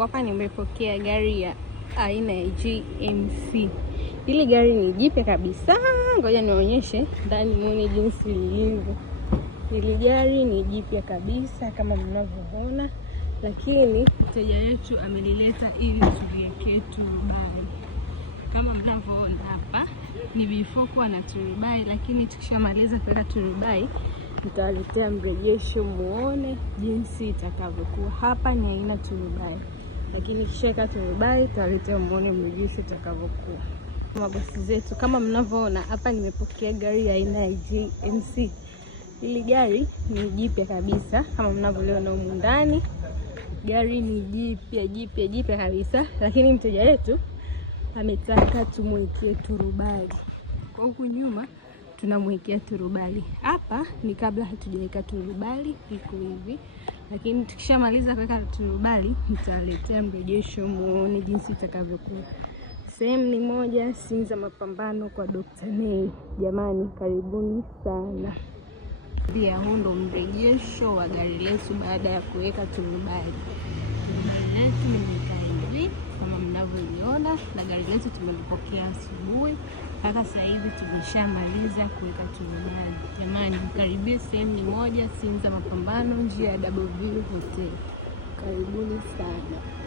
ambapo hapa nimepokea gari ya aina ya GMC. Hili gari ni jipya kabisa. Ngoja nionyeshe ndani muone jinsi lilivyo. Hili gari ni jipya kabisa kama mnavyoona, lakini mteja wetu amelileta ili tuliwekee turubai. Kama mnavyoona hapa ni before kuwa na turubai, lakini tukishamaliza kuweka turubai nitawaletea mrejesho muone jinsi itakavyokuwa. Hapa ni aina turubai, lakini kishaweka turubai tutawaletea muone mrejesho itakavyokuwa. Mabosi zetu, kama mnavyoona hapa nimepokea gari ya aina ya GMC. Hili gari ni jipya kabisa kama mnavyoona humu ndani. Gari ni jipya kabisa, lakini mteja wetu ametaka tumwekee turubai. Kwa huku nyuma tunamwekea turubai. Hapa ni kabla hatujaweka turubai, iko hivi. Lakini tukishamaliza kuweka turubai nitaletea mrejesho muone jinsi itakavyokuwa. Sehemu ni moja, Sinza Mapambano kwa Dr. Nay. Jamani, karibuni sana. Pia huu ndo mrejesho wa gari letu baada ya kuweka turubai. Turubai letu limekaa hivi kama mnavyoiona, na gari letu tumelipokea asubuhi. Mpaka sasa hivi tumeshamaliza kuweka turubai. Jamani, karibia, sehemu ni moja, Sinza Mapambano, njia ya Double V Hotel. Karibuni sana.